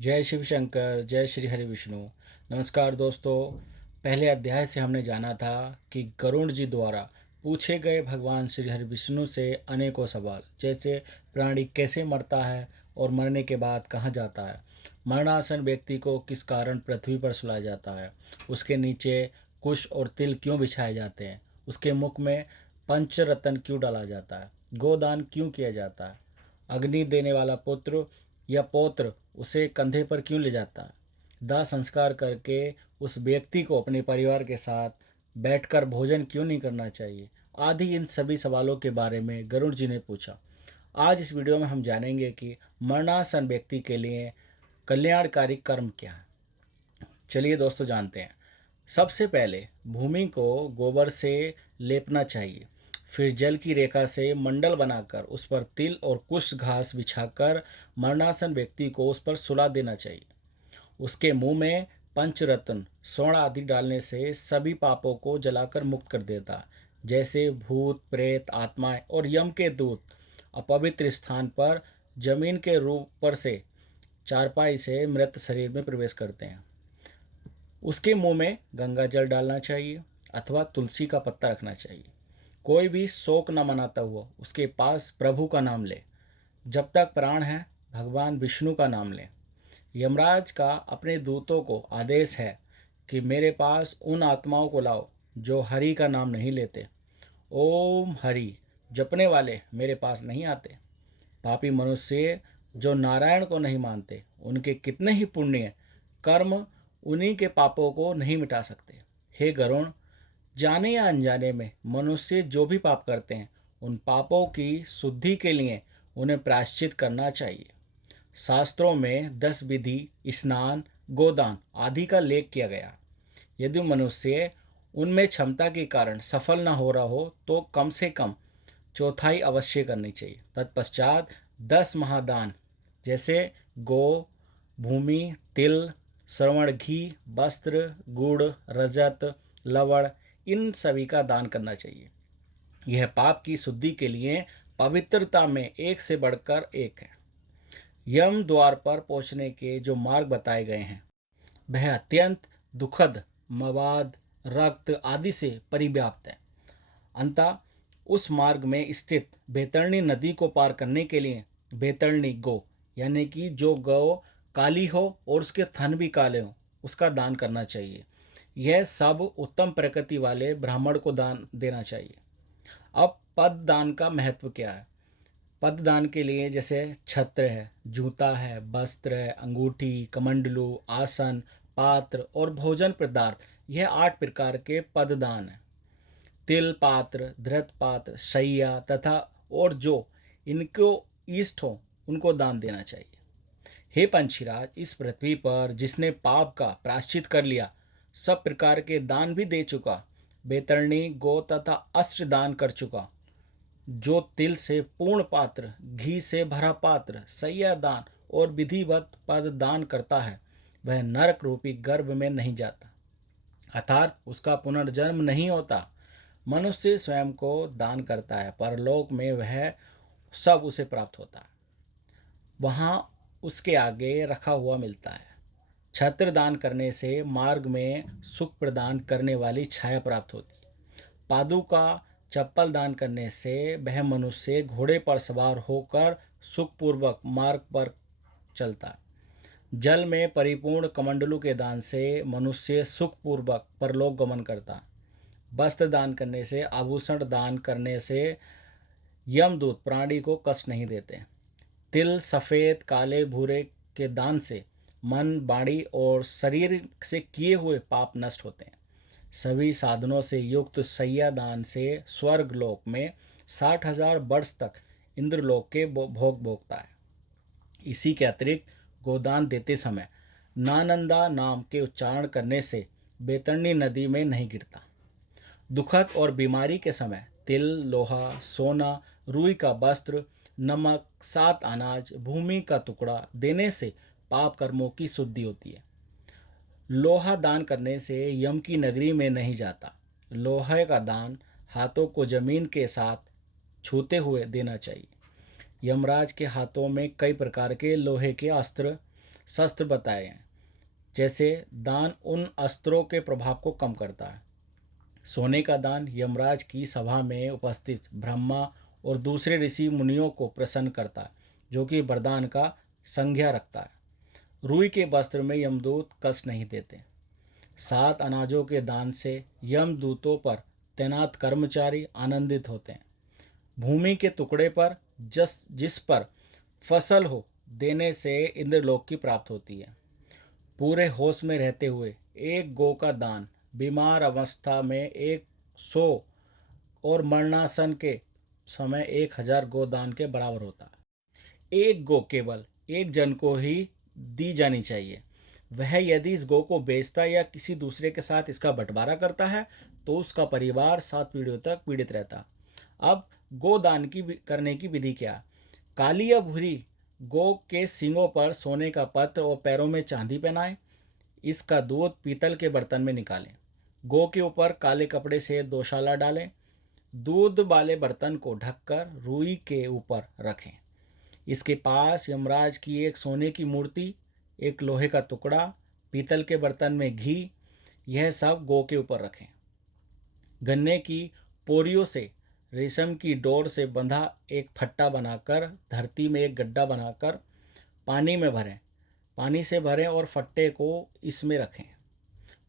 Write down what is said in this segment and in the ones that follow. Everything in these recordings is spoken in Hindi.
जय शिव शंकर, जय श्री हरि विष्णु। नमस्कार दोस्तों। पहले अध्याय से हमने जाना था कि गरुड़ जी द्वारा पूछे गए भगवान श्री हरि विष्णु से अनेकों सवाल, जैसे प्राणी कैसे मरता है और मरने के बाद कहाँ जाता है, मरणासन व्यक्ति को किस कारण पृथ्वी पर सुलाया जाता है, उसके नीचे कुश और तिल क्यों बिछाए जाते हैं, उसके मुख में पंचरत्न क्यों डाला जाता है, गोदान क्यों किया जाता है, अग्नि देने वाला पुत्र या पौत्र उसे कंधे पर क्यों ले जाता है, दाह संस्कार करके उस व्यक्ति को अपने परिवार के साथ बैठकर भोजन क्यों नहीं करना चाहिए, आदि इन सभी सवालों के बारे में गरुड़ जी ने पूछा। आज इस वीडियो में हम जानेंगे कि मरणासन व्यक्ति के लिए कल्याणकारी कर्म क्या है। चलिए दोस्तों जानते हैं। सबसे पहले भूमि को गोबर से लेपना चाहिए। फिर जल की रेखा से मंडल बनाकर उस पर तिल और कुश घास बिछाकर मरणासन व्यक्ति को उस पर सुला देना चाहिए। उसके मुंह में पंचरत्न स्वर्ण आदि डालने से सभी पापों को जलाकर मुक्त कर देता, जैसे भूत प्रेत आत्माएं और यम के दूत अपवित्र स्थान पर जमीन के रूप पर से चारपाई से मृत शरीर में प्रवेश करते हैं। उसके मुंह में गंगा जल डालना चाहिए अथवा तुलसी का पत्ता रखना चाहिए। कोई भी शोक न मनाता हुआ उसके पास प्रभु का नाम ले। जब तक प्राण है भगवान विष्णु का नाम ले। यमराज का अपने दूतों को आदेश है कि मेरे पास उन आत्माओं को लाओ जो हरि का नाम नहीं लेते। ओम हरि जपने वाले मेरे पास नहीं आते। पापी मनुष्य जो नारायण को नहीं मानते, उनके कितने ही पुण्य कर्म उन्हीं के पापों को नहीं मिटा सकते। हे गरुण, जाने या अनजाने में मनुष्य जो भी पाप करते हैं, उन पापों की शुद्धि के लिए उन्हें प्रायश्चित करना चाहिए। शास्त्रों में 10 विधि, स्नान, गोदान आदि का उल्लेख किया गया। यदि मनुष्य उनमें क्षमता के कारण सफल न हो रहा हो तो कम से कम चौथाई अवश्य करनी चाहिए। तत्पश्चात 10 महादान, जैसे गो, भूमि, तिल, श्रवण घी, वस्त्र, गुड़, रजत, लवण, इन सभी का दान करना चाहिए। यह पाप की शुद्धि के लिए पवित्रता में एक से बढ़कर एक है। यम द्वार पर पहुंचने के जो मार्ग बताए गए हैं वह अत्यंत दुखद, मवाद, रक्त आदि से परिव्याप्त है। अंतः उस मार्ग में स्थित बैतरणी नदी को पार करने के लिए बैतरणी गो, यानी कि जो गौ काली हो और उसके थन भी काले हों, उसका दान करना चाहिए। यह सब उत्तम प्रकृति वाले ब्राह्मण को दान देना चाहिए। अब पद दान का महत्व क्या है। पद दान के लिए जैसे छत्र है, जूता है, वस्त्र है, अंगूठी, कमंडलू, आसन, पात्र और भोजन पदार्थ, यह 8 प्रकार के पद दान है। तिल पात्र, धृत पात्र, शैया तथा और जो इनको ईष्ट हो उनको दान देना चाहिए। हे पंछीराज, इस पृथ्वी पर जिसने पाप का प्रायश्चित कर लिया, सब प्रकार के दान भी दे चुका, बेतरणी गो तथा अस्त्र दान कर चुका, जो तिल से पूर्ण पात्र, घी से भरा पात्र, सैया दान और विधिवत पद दान करता है, वह नरक रूपी गर्भ में नहीं जाता, अर्थात उसका पुनर्जन्म नहीं होता। मनुष्य स्वयं को दान करता है, परलोक में वह सब उसे प्राप्त होता है, वहाँ उसके आगे रखा हुआ मिलता है। छत्र दान करने से मार्ग में सुख प्रदान करने वाली छाया प्राप्त होती है। पादुका चप्पल दान करने से वह मनुष्य घोड़े पर सवार होकर सुखपूर्वक मार्ग पर चलता है। जल में परिपूर्ण कमंडलू के दान से मनुष्य सुखपूर्वक परलोक गमन करता है। वस्त्र दान करने से, आभूषण दान करने से यमदूत प्राणी को कष्ट नहीं देते। तिल सफ़ेद काले भूरे के दान से मन, वाणी और शरीर से किए हुए पाप नष्ट होते हैं। सभी साधनों से युक्त सैया दान से स्वर्ग लोक में 60,000 वर्ष तक इंद्रलोक के भोग भोगता है। इसी के अतिरिक्त गोदान देते समय नानंदा नाम के उच्चारण करने से बैतरणी नदी में नहीं गिरता। दुखद और बीमारी के समय तिल, लोहा, सोना, रुई का वस्त्र, नमक, 7 अनाज, भूमि का टुकड़ा देने से पाप कर्मों की शुद्धि होती है। लोहा दान करने से यम की नगरी में नहीं जाता। लोहे का दान हाथों को जमीन के साथ छूते हुए देना चाहिए। यमराज के हाथों में कई प्रकार के लोहे के अस्त्र, शस्त्र बताए हैं। जैसे दान उन अस्त्रों के प्रभाव को कम करता है। सोने का दान यमराज की सभा में उपस्थित ब्रह्मा और दूसरे ऋषि मुनियों को प्रसन्न करता है, जो कि वरदान का संज्ञा रखता है। रुई के वस्त्र में यमदूत कष्ट नहीं देते। 7 अनाजों के दान से यमदूतों पर तैनात कर्मचारी आनंदित होते हैं। भूमि के टुकड़े पर जिस पर फसल हो देने से इंद्रलोक की प्राप्त होती है। पूरे होश में रहते हुए एक गौ का दान बीमार अवस्था में 100 और मरणासन के समय 1000 गोदान के बराबर होता है। एक गौ केवल एक जन को ही दी जानी चाहिए। वह यदि इस गौ को बेचता या किसी दूसरे के साथ इसका बंटवारा करता है तो उसका परिवार 7 पीढ़ियों तक पीड़ित रहता। अब गोदान करने की विधि क्या? काली या भूरी गौ के सींगों पर सोने का पत्र और पैरों में चांदी पहनाएं। इसका दूध पीतल के बर्तन में निकालें। गौ के ऊपर काले कपड़े से दोशाला डालें। दूध वाले बर्तन को ढककर रुई के ऊपर रखें। इसके पास यमराज की एक सोने की मूर्ति, एक लोहे का टुकड़ा, पीतल के बर्तन में घी, यह सब गौ के ऊपर रखें। गन्ने की पोरियों से रेशम की डोर से बंधा एक फट्टा बनाकर धरती में एक गड्ढा बनाकर पानी में भरें। पानी से भरें और फट्टे को इसमें रखें।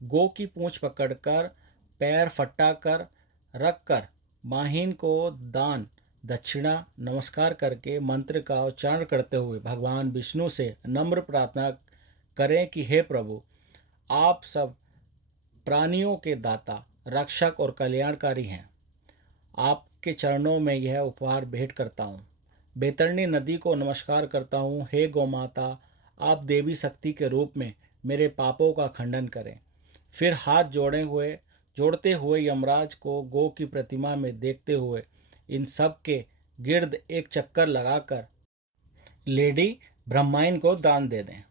गौ की पूंछ पकड़कर पैर फट्टा कर रख कर माहिन को दान दक्षिणा नमस्कार करके मंत्र का उच्चारण करते हुए भगवान विष्णु से नम्र प्रार्थना करें कि हे प्रभु, आप सब प्राणियों के दाता, रक्षक और कल्याणकारी हैं। आपके चरणों में यह उपहार भेंट करता हूँ। बैतरणी नदी को नमस्कार करता हूँ। हे गौ माता, आप देवी शक्ति के रूप में मेरे पापों का खंडन करें। फिर हाथ जोड़ते हुए यमराज को गौ की प्रतिमा में देखते हुए इन सब के गिर्द एक चक्कर लगाकर लेडी ब्रह्माइन को दान दे दें।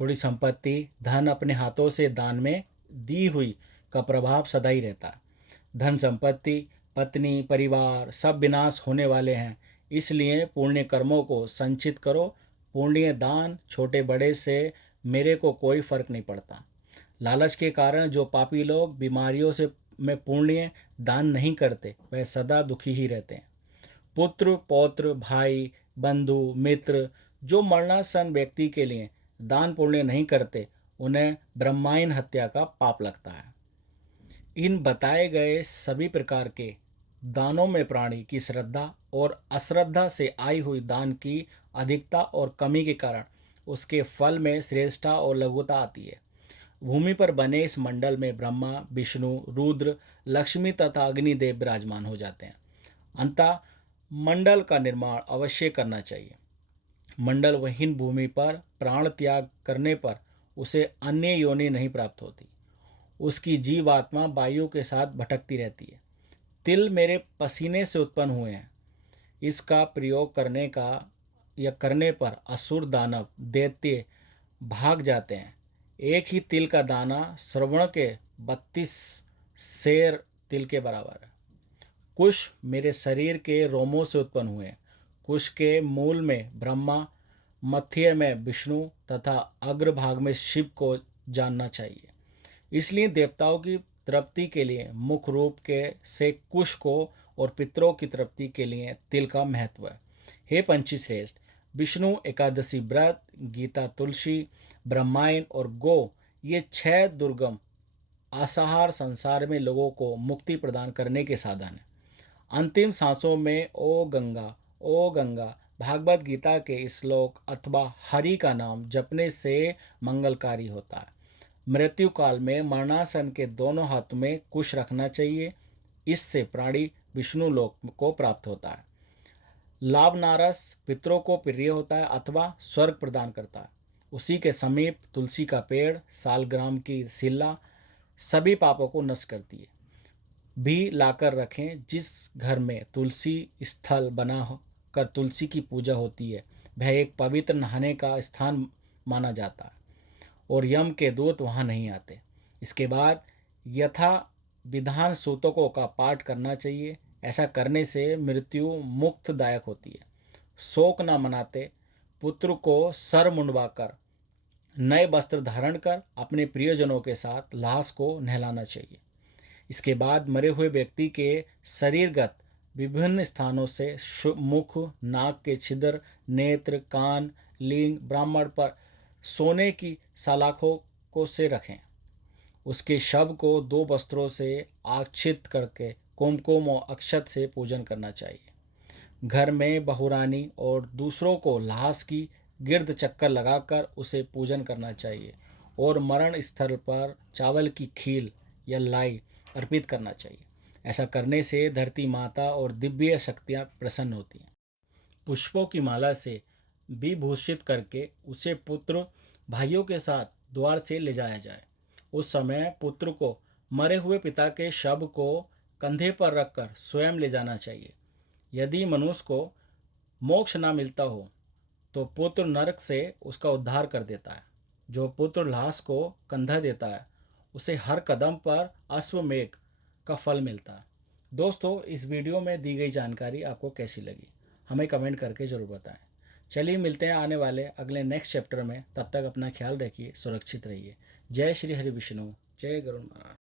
थोड़ी संपत्ति, धन अपने हाथों से दान में दी हुई का प्रभाव सदा ही रहता है। धन संपत्ति, पत्नी, परिवार सब विनाश होने वाले हैं, इसलिए पुण्य कर्मों को संचित करो। पुण्य दान छोटे बड़े से मेरे को कोई फर्क नहीं पड़ता। लालच के कारण जो पापी लोग बीमारियों से में पुण्य दान नहीं करते वह सदा दुखी ही रहते हैं। पुत्र, पौत्र, भाई, बंधु, मित्र जो मरणासन व्यक्ति के लिए दान पुण्य नहीं करते उन्हें ब्रह्मायन हत्या का पाप लगता है। इन बताए गए सभी प्रकार के दानों में प्राणी की श्रद्धा और अश्रद्धा से आई हुई दान की अधिकता और कमी के कारण उसके फल में श्रेष्ठता और लघुता आती है। भूमि पर बने इस मंडल में ब्रह्मा, विष्णु, रुद्र, लक्ष्मी तथा अग्निदेव विराजमान हो जाते हैं। अंततः मंडल का निर्माण अवश्य करना चाहिए। मंडल वहीन भूमि पर प्राण त्याग करने पर उसे अन्य योनि नहीं प्राप्त होती। उसकी जीवात्मा वायु के साथ भटकती रहती है। तिल मेरे पसीने से उत्पन्न हुए हैं। इसका प्रयोग करने पर असुर, दानव, दैत्य भाग जाते हैं। एक ही तिल का दाना श्रवण के 32 शेर तिल के बराबर है। कुश मेरे शरीर के रोमों से उत्पन्न हुए हैं। कुश के मूल में ब्रह्मा, मध्य में विष्णु तथा अग्रभाग में शिव को जानना चाहिए। इसलिए देवताओं की तृप्ति के लिए मुख्य रूप से कुश को और पितरों की तृप्ति के लिए तिल का महत्व है। हे पंची श्रेष्ठ, विष्णु एकादशी व्रत, गीता, तुलसी, ब्रह्मायन और गो ये 6 दुर्गम असाहार संसार में लोगों को मुक्ति प्रदान करने के साधन हैं। अंतिम सांसों में ओ गंगा भागवत गीता के श्लोक अथवा हरि का नाम जपने से मंगलकारी होता है। मृत्यु काल में मरणासन के दोनों हाथों में कुश रखना चाहिए। इससे प्राणी विष्णु लोक को प्राप्त होता है। लाभ नारस पितरों को प्रिय होता है अथवा स्वर्ग प्रदान करता है। उसी के समीप तुलसी का पेड़, सालग्राम की सिल्ला सभी पापों को नष्ट करती है। भी लाकर रखें। जिस घर में तुलसी स्थल बना कर तुलसी की पूजा होती है वह एक पवित्र नहाने का स्थान माना जाता है और यम के दूत वहाँ नहीं आते। इसके बाद यथा विधान सूतकों का पाठ करना चाहिए। ऐसा करने से मृत्यु मुक्तदायक होती है। शोक न मनाते पुत्र को सर मुंडवाकर नए वस्त्र धारण कर अपने प्रियजनों के साथ लाश को नहलाना चाहिए। इसके बाद मरे हुए व्यक्ति के शरीरगत विभिन्न स्थानों से मुख, नाक के छिद्र, नेत्र, कान, लिंग, ब्राह्मण पर सोने की सलाखों को से रखें। उसके शव को 2 वस्त्रों से आच्छित करके कुमकुम और अक्षत से पूजन करना चाहिए। घर में बहुरानी और दूसरों को लाश की गिर्द चक्कर लगाकर उसे पूजन करना चाहिए और मरण स्थल पर चावल की खील या लाई अर्पित करना चाहिए। ऐसा करने से धरती माता और दिव्य शक्तियाँ प्रसन्न होती हैं। पुष्पों की माला से विभूषित करके उसे पुत्र भाइयों के साथ द्वार से ले जाया जाए। उस समय पुत्र को मरे हुए पिता के शव को कंधे पर रखकर स्वयं ले जाना चाहिए। यदि मनुष्य को मोक्ष ना मिलता हो तो पुत्र नरक से उसका उद्धार कर देता है। जो पुत्र लाश को कंधा देता है उसे हर कदम पर अश्वमेघ का फल मिलता है। दोस्तों, इस वीडियो में दी गई जानकारी आपको कैसी लगी हमें कमेंट करके ज़रूर बताएं। चलिए मिलते हैं आने वाले अगले नेक्स्ट चैप्टर में। तब तक अपना ख्याल रखिए, सुरक्षित रहिए। जय श्री हरि विष्णु, जय गरुड़ महाराज।